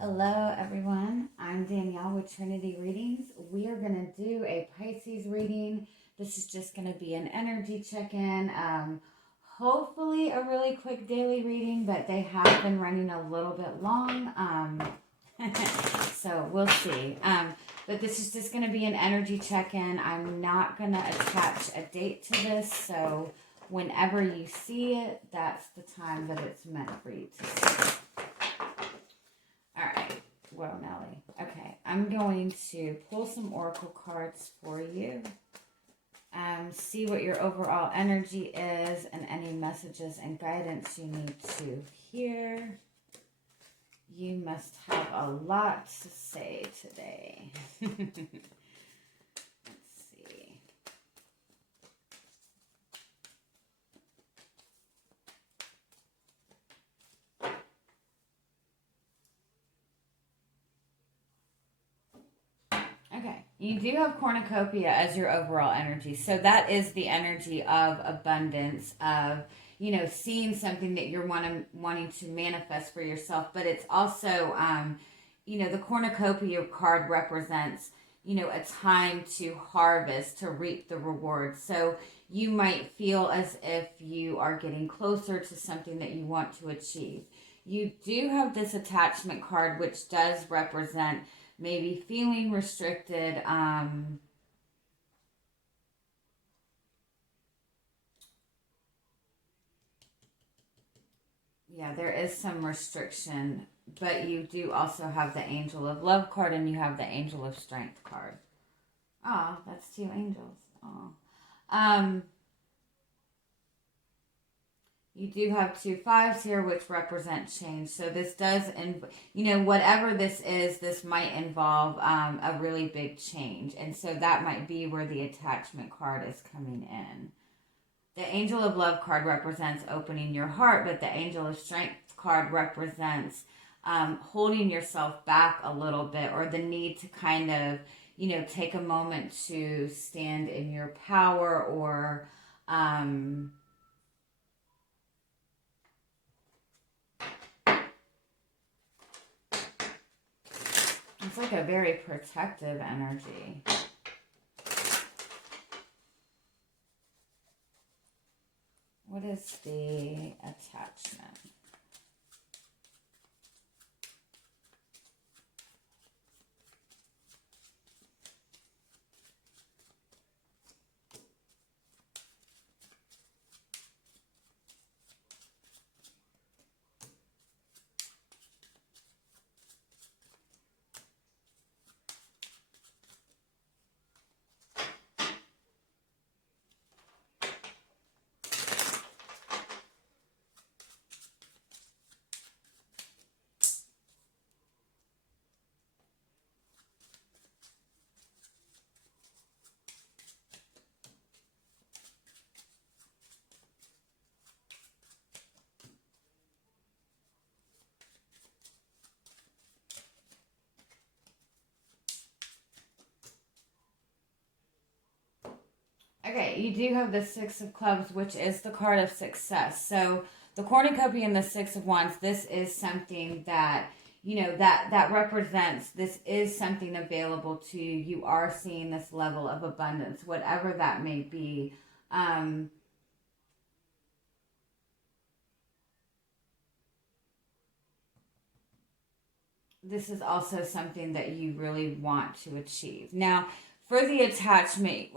Hello, everyone. I'm Danielle with Trinity Readings. We are going to do a Pisces reading. This is just going to be an energy check-in. Hopefully a really quick daily reading, but they have been running a little bit long. So we'll see. But this is just going to be an energy check-in. I'm not going to attach a date to this, so whenever you see it, that's the time that it's meant for you to see. All right, well, Nelly. Okay, I'm going to pull some oracle cards for you. See what your overall energy is and any messages and guidance you need to hear. You must have a lot to say today. Let's see. Okay, you do have cornucopia as your overall energy. So that is the energy of abundance, of, seeing something that you're wanting to manifest for yourself. But it's also, the cornucopia card represents, a time to harvest, to reap the rewards. So you might feel as if you are getting closer to something that you want to achieve. You do have this attachment card, which does represent maybe feeling restricted. Yeah, there is some restriction, but you do also have the Angel of Love card and you have the Angel of Strength card. Oh, that's two angels. Oh. You do have 2 5s here, which represent change. So this does, whatever this might involve a really big change. And so that might be where the attachment card is coming in. The Angel of Love card represents opening your heart, but the Angel of Strength card represents holding yourself back a little bit, or the need to kind of, take a moment to stand in your power, or it's like a very protective energy. What is the attachment? Okay, you do have the 6 of Clubs, which is the card of success. So the cornucopia and the 6 of Wands, this is something that, that represents, this is something available to you. You are seeing this level of abundance, whatever that may be. This is also something that you really want to achieve. Now, for the attachment,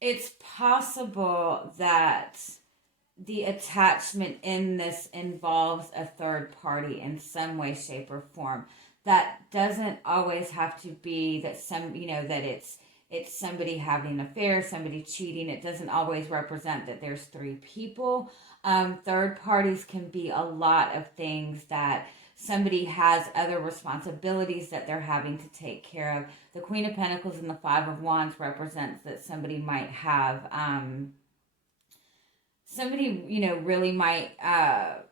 it's possible that the attachment in this involves a third party in some way, shape, or form. That doesn't always have to be that that it's somebody having an affair, somebody cheating. It doesn't always represent that there's 3 people. Third parties can be a lot of things, that somebody has other responsibilities that they're having to take care of. The Queen of Pentacles and the 5 of Wands represents that somebody might have, really might have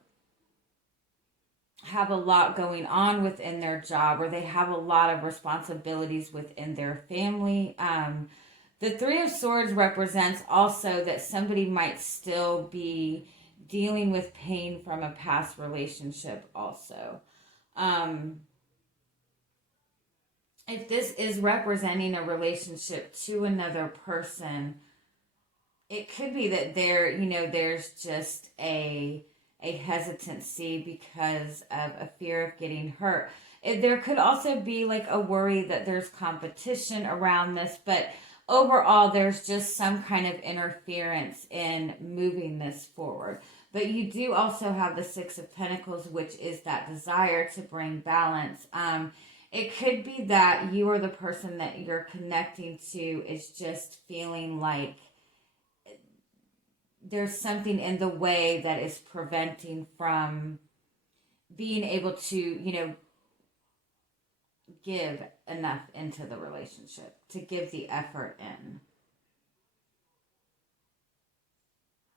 a lot going on within their job, or they have a lot of responsibilities within their family. The 3 of Swords represents also that somebody might still be dealing with pain from a past relationship also. If this is representing a relationship to another person, it could be that there's just a hesitancy because of a fear of getting hurt. There could also be like a worry that there's competition around this, but overall there's just some kind of interference in moving this forward. But you do also have the Six of Pentacles, which is that desire to bring balance. It could be that you or the person that you're connecting to is just feeling like there's something in the way that is preventing from being able to, give enough into the relationship, to give the effort in.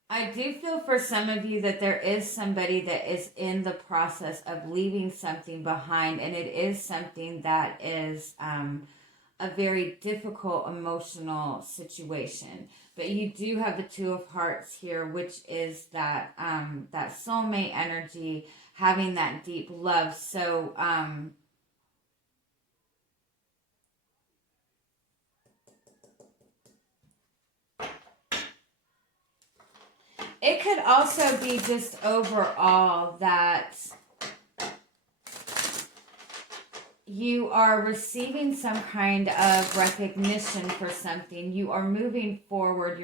I do feel for some of you that there is somebody that is in the process of leaving something behind, and it is something that is a very difficult emotional situation. But you do have the Two of Hearts here, which is that that soulmate energy, having that deep love. So it could also be just overall that you are receiving some kind of recognition for something. You are moving forward.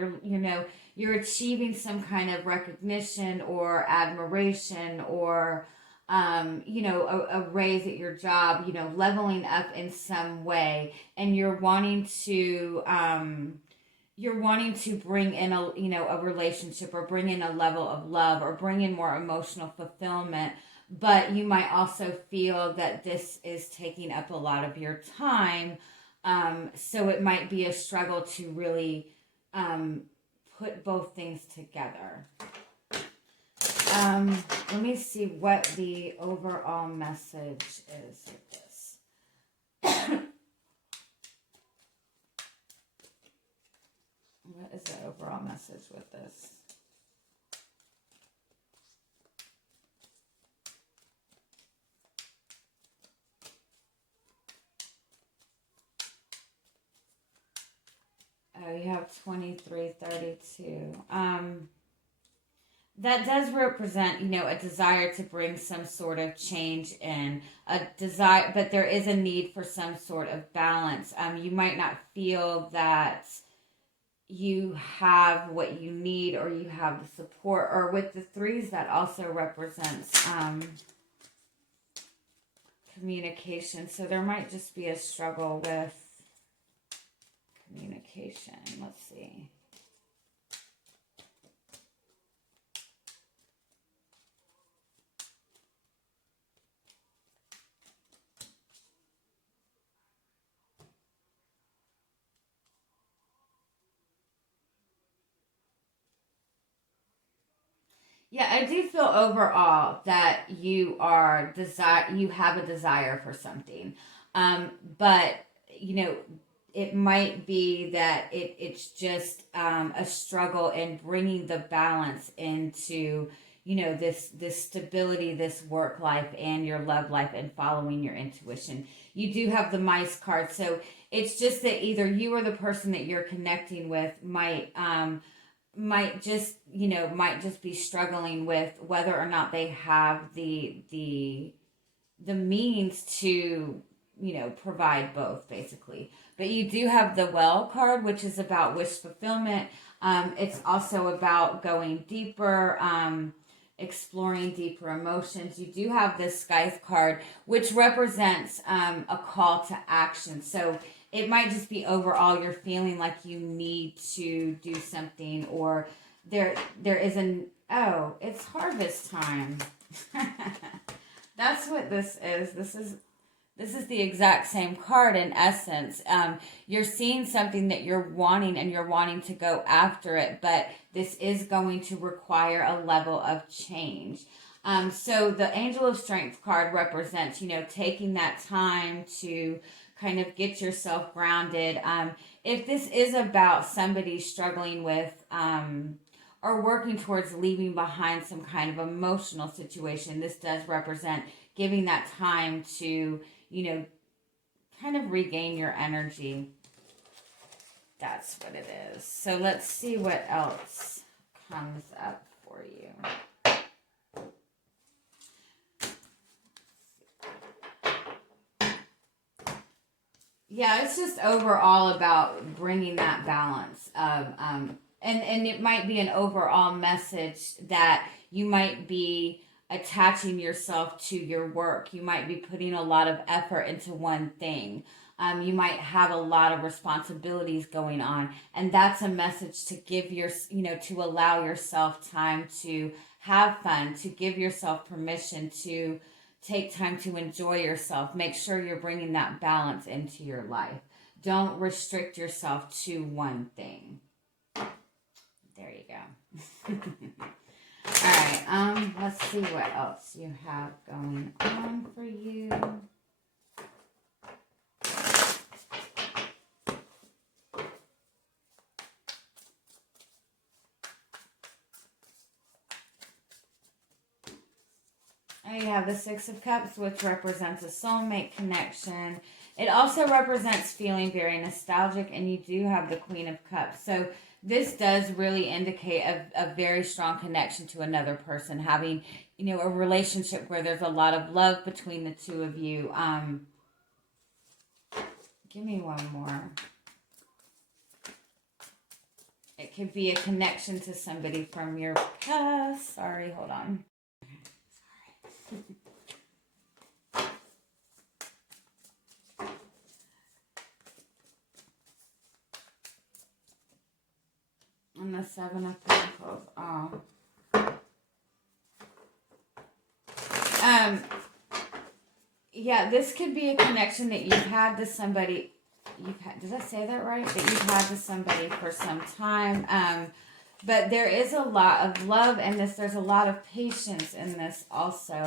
You're achieving some kind of recognition or admiration, or a raise at your job, leveling up in some way, and you're wanting to bring in a relationship, or bring in a level of love, or bring in more emotional fulfillment. But you might also feel that this is taking up a lot of your time. So it might be a struggle to really put both things together. Let me see what the overall message is with this. What is the overall message with this? Oh, you have 2332. That does represent, a desire to bring some sort of change in, a desire, but there is a need for some sort of balance. You might not feel that you have what you need, or you have the support, or with the threes, that also represents communication. So there might just be a struggle with communication. Let's see. Yeah, I do feel overall that you have a desire for something. But it might be that it's just a struggle in bringing the balance into this stability, this work life, and your love life, and following your intuition. You do have the Mice card, so it's just that either you or the person that you're connecting with might just be struggling with whether or not they have the means to provide both, basically. But you do have the Well card, which is about wish fulfillment. It's also about going deeper, exploring deeper emotions. You do have the Scythe card, which represents a call to action. So it might just be overall you're feeling like you need to do something, or there is it's harvest time. That's what this is. This is the exact same card in essence. You're seeing something that you're wanting, and you're wanting to go after it, but this is going to require a level of change. So the Angel of Strength card represents, taking that time to kind of get yourself grounded. If this is about somebody struggling with or working towards leaving behind some kind of emotional situation, this does represent giving that time to, kind of regain your energy. That's what it is. So let's see what else comes up for you. Yeah, it's just overall about bringing that balance of, and it might be an overall message that you might be attaching yourself to your work. You might be putting a lot of effort into one thing. You might have a lot of responsibilities going on, and that's a message to give to allow yourself time to have fun, to give yourself permission to take time to enjoy yourself. Make sure you're bringing that balance into your life. Don't restrict yourself to one thing. There you go. All right, let's see what else you have going on for you. And you have the Six of Cups, which represents a soulmate connection. It also represents feeling very nostalgic, and you do have the Queen of Cups. So this does really indicate a very strong connection to another person, having, a relationship where there's a lot of love between the two of you. Give me one more. It could be a connection to somebody from your past. Sorry, hold on. And the Seven of Pentacles. Oh. Yeah, this could be a connection that you've had to somebody. Did I say that right? That you've had to somebody for some time. But there is a lot of love in this. There's a lot of patience in this also.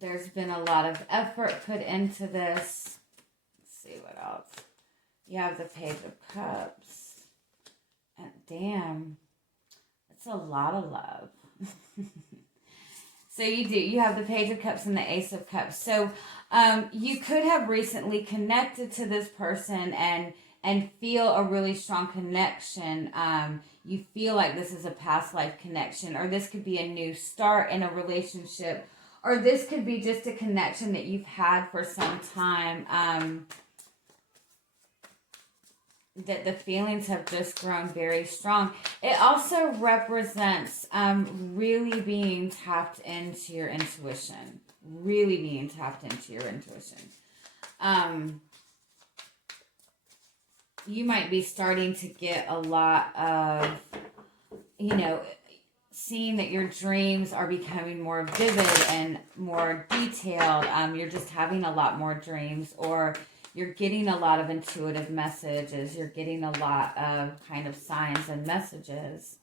There's been a lot of effort put into this. Let's see what else. You have the Page of Cups. And damn, it's a lot of love. So you do. You have the Page of Cups and the Ace of Cups. So you could have recently connected to this person and feel a really strong connection. You feel like this is a past life connection, or this could be a new start in a relationship, or this could be just a connection that you've had for some time. That the feelings have just grown very strong. It also represents really being tapped into your intuition. Really being tapped into your intuition. You might be starting to get a lot of, seeing that your dreams are becoming more vivid and more detailed. You're just having a lot more dreams, or you're getting a lot of intuitive messages. You're getting a lot of kind of signs and messages.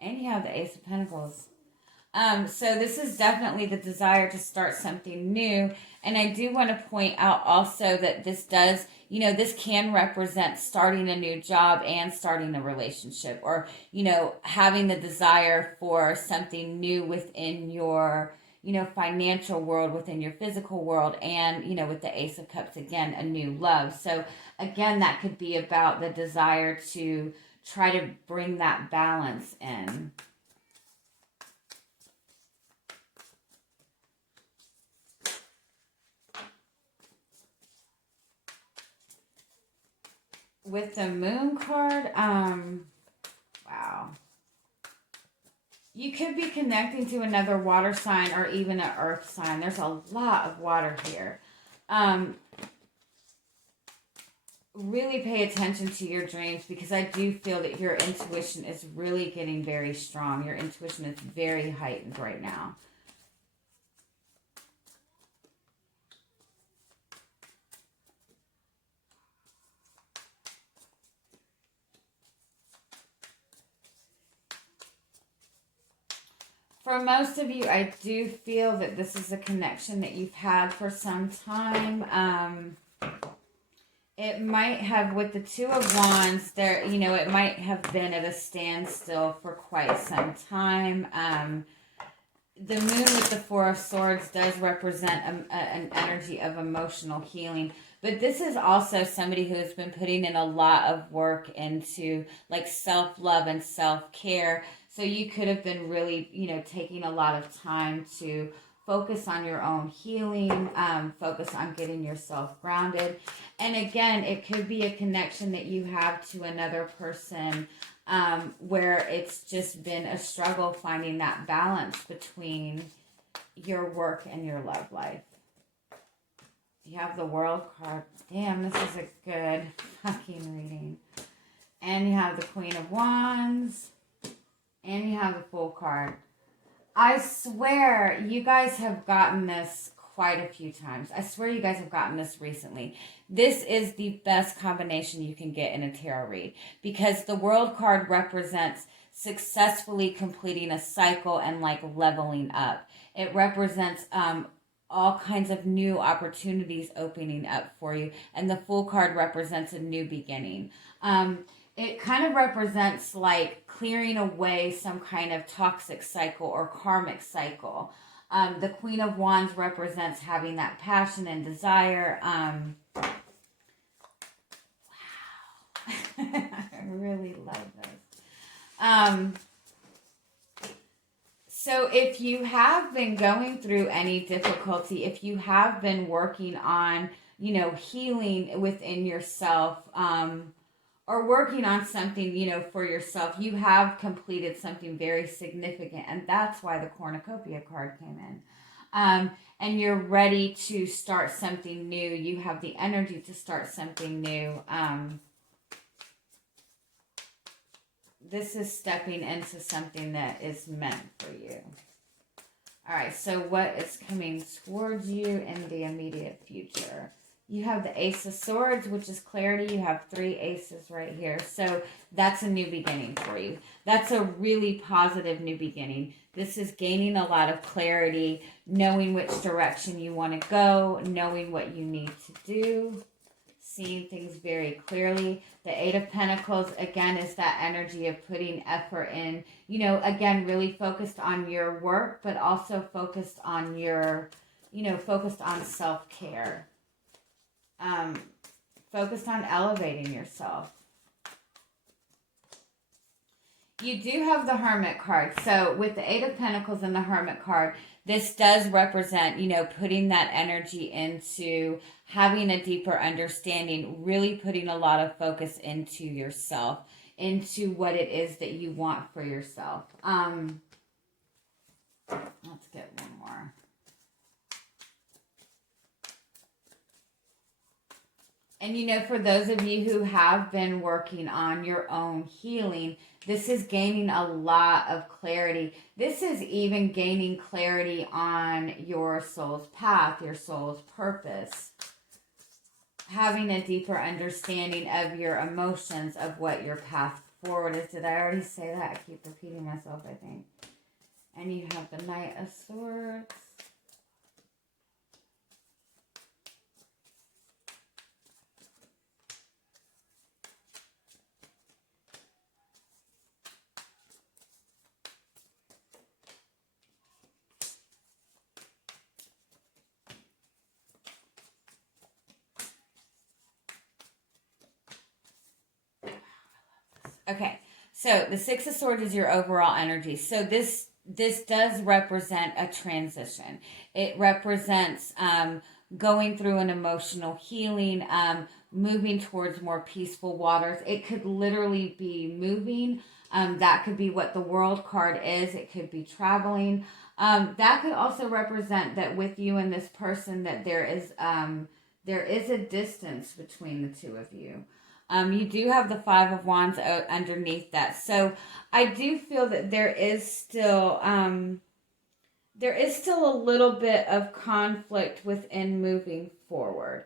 And you have the Ace of Pentacles. So this is definitely the desire to start something new. And I do want to point out also that this does, this can represent starting a new job and starting a relationship, or, having the desire for something new within your, financial world, within your physical world, and, with the Ace of Cups, again, a new love. So again, that could be about the desire to try to bring that balance in. With the Moon card, wow. You could be connecting to another water sign or even an earth sign. There's a lot of water here. Really pay attention to your dreams, because I do feel that your intuition is really getting very strong. Your intuition is very heightened right now. For most of you, I do feel that this is a connection that you've had for some time. It might have, with the Two of Wands, there, it might have been at a standstill for quite some time. the moon with the Four of Swords does represent an energy of emotional healing. But this is also somebody who has been putting in a lot of work into like self-love and self-care. So you could have been really, taking a lot of time to focus on your own healing, focus on getting yourself grounded. And again, it could be a connection that you have to another person, where it's just been a struggle finding that balance between your work and your love life. You have the World card. Damn, this is a good fucking reading. And you have the Queen of Wands. And you have the Fool card. I swear you guys have gotten this quite a few times. I swear you guys have gotten this recently. This is the best combination you can get in a tarot read, because the World card represents successfully completing a cycle and like leveling up. It represents all kinds of new opportunities opening up for you, and the Fool card represents a new beginning. It kind of represents like clearing away some kind of toxic cycle or karmic cycle. The Queen of Wands represents having that passion and desire. Wow. I really love this. So if you have been going through any difficulty, if you have been working on, healing within yourself, or working on something, for yourself, you have completed something very significant. And that's why the Cornucopia card came in. And you're ready to start something new. You have the energy to start something new. This is stepping into something that is meant for you. All right, so what is coming towards you in the immediate future? You have the Ace of Swords, which is clarity. You have 3 aces right here. So that's a new beginning for you. That's a really positive new beginning. This is gaining a lot of clarity, knowing which direction you want to go, knowing what you need to do, seeing things very clearly. The 8 of Pentacles, again, is that energy of putting effort in, again, really focused on your work, but also focused on your, focused on self-care. Focused on elevating yourself. You do have the Hermit card. So with the 8 of Pentacles and the Hermit card, this does represent, putting that energy into having a deeper understanding, really putting a lot of focus into yourself, into what it is that you want for yourself. Let's get one more. And for those of you who have been working on your own healing, this is gaining a lot of clarity. This is even gaining clarity on your soul's path, your soul's purpose. Having a deeper understanding of your emotions, of what your path forward is. Did I already say that? I keep repeating myself, I think. And you have the Knight of Swords. Okay, so the 6 of Swords is your overall energy. So this does represent a transition. It represents going through an emotional healing, moving towards more peaceful waters. It could literally be moving. That could be what the World card is. It could be traveling. That could also represent that with you and this person that there is a distance between the two of you. You do have the 5 of Wands underneath that. So I do feel that there is still a little bit of conflict within moving forward.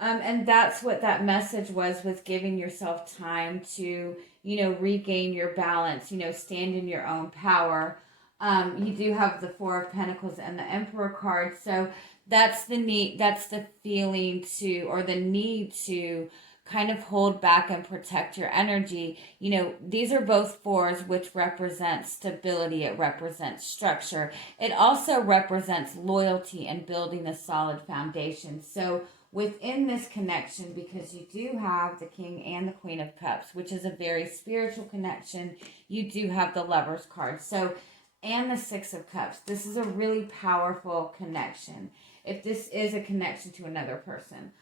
And that's what that message was giving yourself time to, regain your balance, stand in your own power. You do have the 4 of Pentacles and the Emperor card. So that's the feeling to, or the need to kind of hold back and protect your energy. You know, these are both fours, which represent stability. It represents structure. It also represents loyalty and building a solid foundation. So within this connection, because you do have the King and the Queen of Cups, which is a very spiritual connection, you do have the Lover's card. So, and the Six of Cups. This is a really powerful connection. If this is a connection to another person.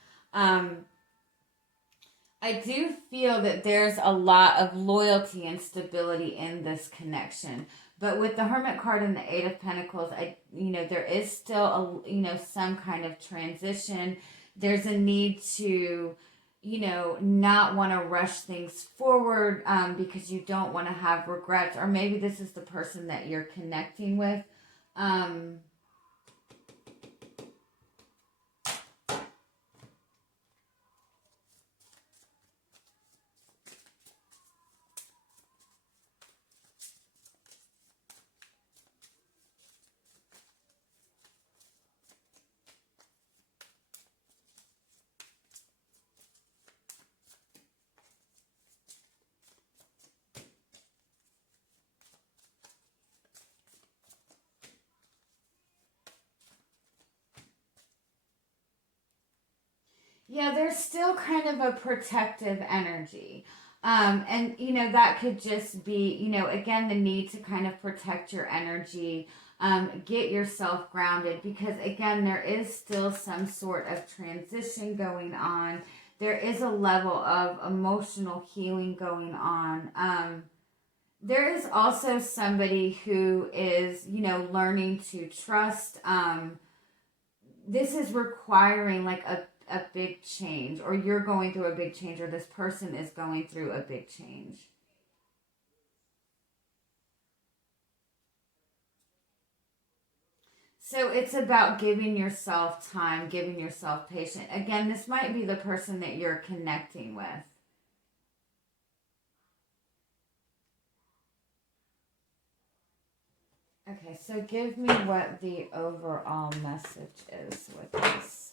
I do feel that there's a lot of loyalty and stability in this connection. But with the Hermit card and the Eight of Pentacles, there is still some kind of transition. There's a need to, not want to rush things forward because you don't want to have regrets. Or maybe this is the person that you're connecting with. Yeah, there's still kind of a protective energy. And, that could just be, again, the need to kind of protect your energy, get yourself grounded, because, again, there is still some sort of transition going on. There is a level of emotional healing going on. There is also somebody who is, learning to trust. This is requiring like a big change, or you're going through a big change, or this person is going through a big change. So it's about giving yourself time, giving yourself patience. Again, this might be the person that you're connecting with. Okay, so give me what the overall message is with this.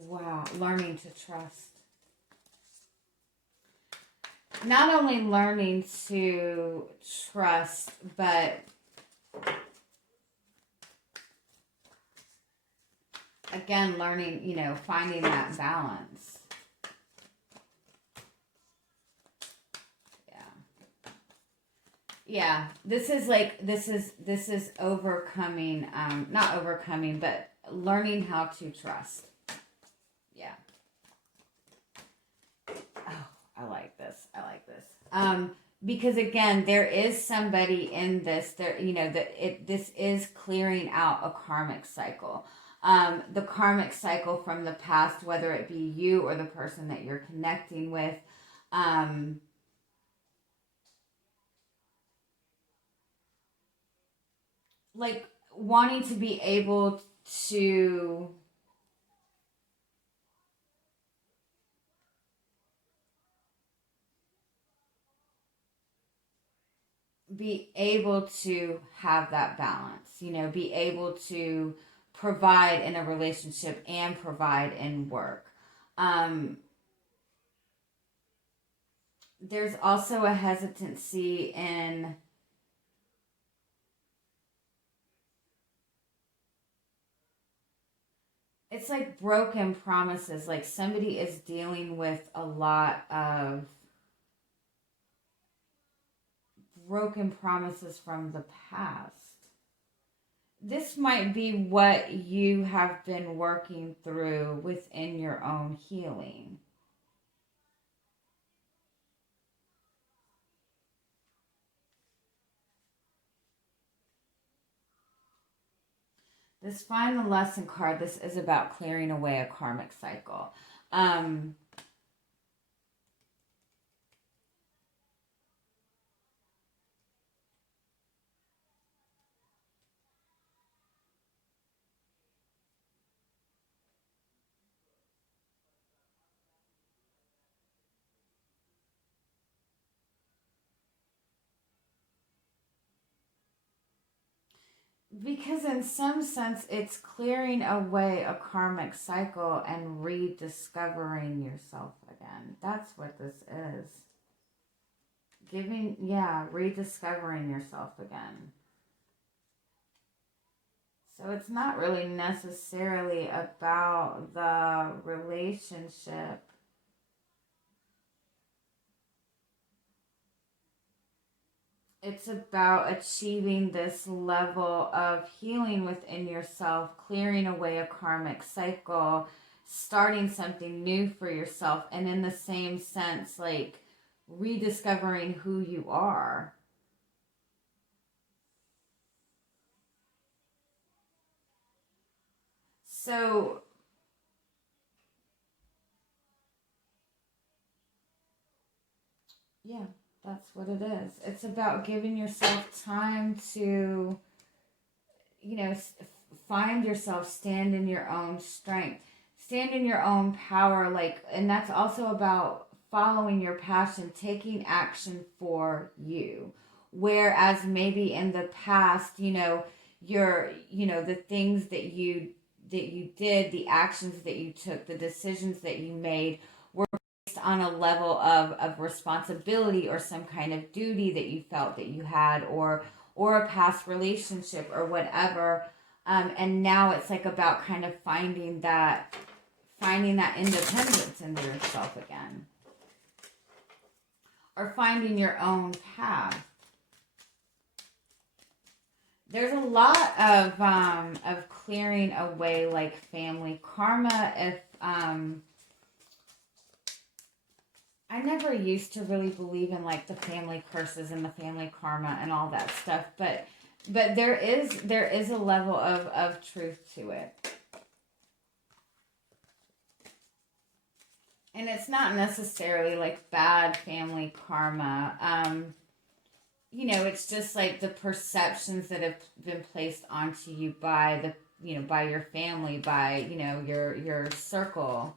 Wow, learning to trust. Not only learning to trust, but again, learning, finding that balance. Yeah, this is overcoming, not overcoming, but learning how to trust. Yeah. Oh, I like this. Because again, there is somebody in this, this is clearing out a karmic cycle. The karmic cycle from the past, whether it be you or the person that you're connecting with. Like wanting to be able to have that balance, be able to provide in a relationship and provide in work. There's also a hesitancy in it's like broken promises, like somebody is dealing with a lot of broken promises from the past. This might be what you have been working through within your own healing. This final lesson card, this is about clearing away a karmic cycle. Because in some sense, it's clearing away a karmic cycle and rediscovering yourself again. That's what this is. Rediscovering yourself again. So it's not really necessarily about the relationship. It's about achieving this level of healing within yourself, clearing away a karmic cycle, starting something new for yourself, and in the same sense, like rediscovering who you are. So, yeah, that's what it is. It's about giving yourself time to, find yourself, stand in your own strength, stand in your own power. Like, and that's also about following your passion, taking action for you. Whereas maybe in the past, the things that you did, the actions that you took, the decisions that you made were based on a level of responsibility or some kind of duty that you felt that you had, or a past relationship or whatever. And now it's like about kind of finding that independence in yourself again, or finding your own path. There's a lot of clearing away, like family karma. If I never used to really believe in like the family curses and the family karma and all that stuff, but there is a level of truth to it. And it's not necessarily like bad family karma. It's just like the perceptions that have been placed onto you by by your family, by, your circle.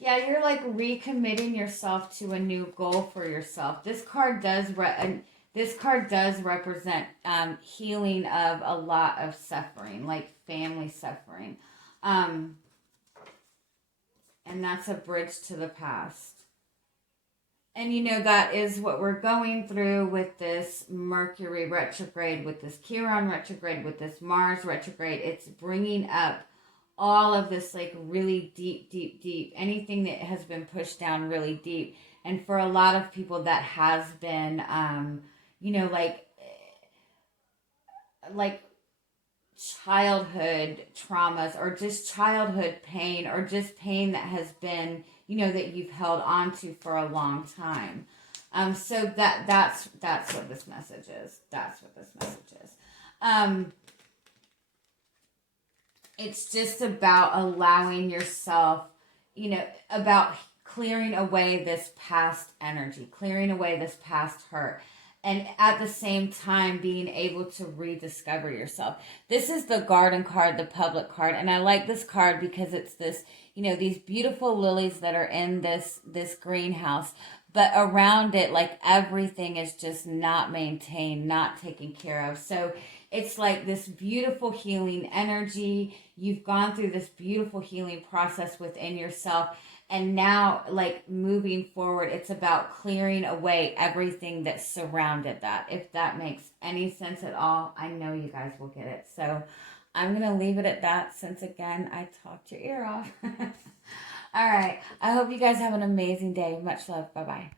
Yeah, you're like recommitting yourself to a new goal for yourself. This card does represent healing of a lot of suffering, like family suffering, um, and that's a bridge to the past. And that is what we're going through with this Mercury retrograde, with this Chiron retrograde, with this Mars retrograde. It's bringing up all of this, like, really deep, deep, deep, anything that has been pushed down really deep. And for a lot of people, that has been, like childhood traumas, or just childhood pain, or just pain that has been, that you've held on to for a long time. So that's what this message is. That's what this message is. It's just about allowing yourself, about clearing away this past energy, clearing away this past hurt, and at the same time being able to rediscover yourself. This is the garden card, the public card, and I like this card because it's this, these beautiful lilies that are in this greenhouse, but around it, like, everything is just not maintained, not taken care of. So it's like this beautiful healing energy. You've gone through this beautiful healing process within yourself. And now, like, moving forward, it's about clearing away everything that surrounded that. If that makes any sense at all, I know you guys will get it. So I'm going to leave it at that, since, again, I talked your ear off. All right. I hope you guys have an amazing day. Much love. Bye-bye.